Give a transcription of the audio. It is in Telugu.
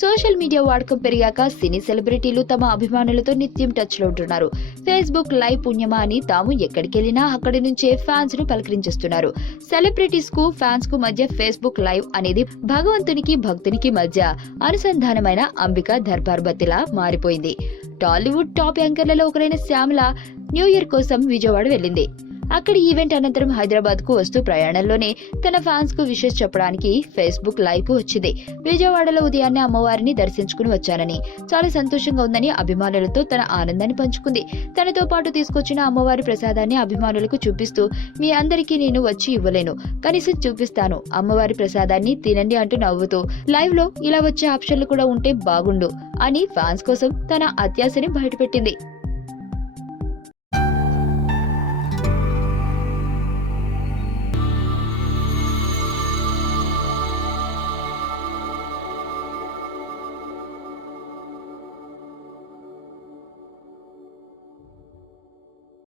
సోషల్ మీడియా వాడకం పెరిగాక సినీ సెలబ్రిటీలు తమ అభిమానులతో నిత్యం టచ్ లో ఉంటున్నారు. ఫేస్బుక్ లైవ్ పుణ్యమా అని తాము ఎక్కడికెళ్లినా అక్కడి నుంచే ఫ్యాన్స్ ను పలకరించేస్తున్నారు. సెలబ్రిటీస్ కు ఫ్యాన్స్ కు మధ్య ఫేస్బుక్ లైవ్ అనేది భగవంతునికి భక్తునికి మధ్య అనుసంధానమైన అంబికా దర్బార్ బత్తిలా మారిపోయింది. టాలీవుడ్ టాప్ యాంకర్లలో ఒకరైన శ్యామల న్యూ ఇయర్ కోసం విజయవాడ వెళ్లింది. అక్కడి ఈవెంట్ అనంతరం హైదరాబాద్ కు వస్తూ ప్రయాణంలోనే తన ఫ్యాన్స్ కు విషెస్ చెప్పడానికి ఫేస్బుక్ లైవ్ కు వచ్చింది. విజయవాడలో ఉదయాన్నే అమ్మవారిని దర్శించుకుని వచ్చానని, చాలా సంతోషంగా ఉందని అభిమానులతో తన ఆనందాన్ని పంచుకుంది. తనతో పాటు తీసుకొచ్చిన అమ్మవారి ప్రసాదాన్ని అభిమానులకు చూపిస్తూ, మీ అందరికీ నేను వచ్చి ఇవ్వలేను, కనీసం చూపిస్తాను, అమ్మవారి ప్రసాదాన్ని తినండి అంటూ నవ్వుతూ లైవ్ లో ఇలా వచ్చే ఆప్షన్లు కూడా ఉంటే బాగుండు అని ఫ్యాన్స్ కోసం తన అత్యాశని బయటపెట్టింది.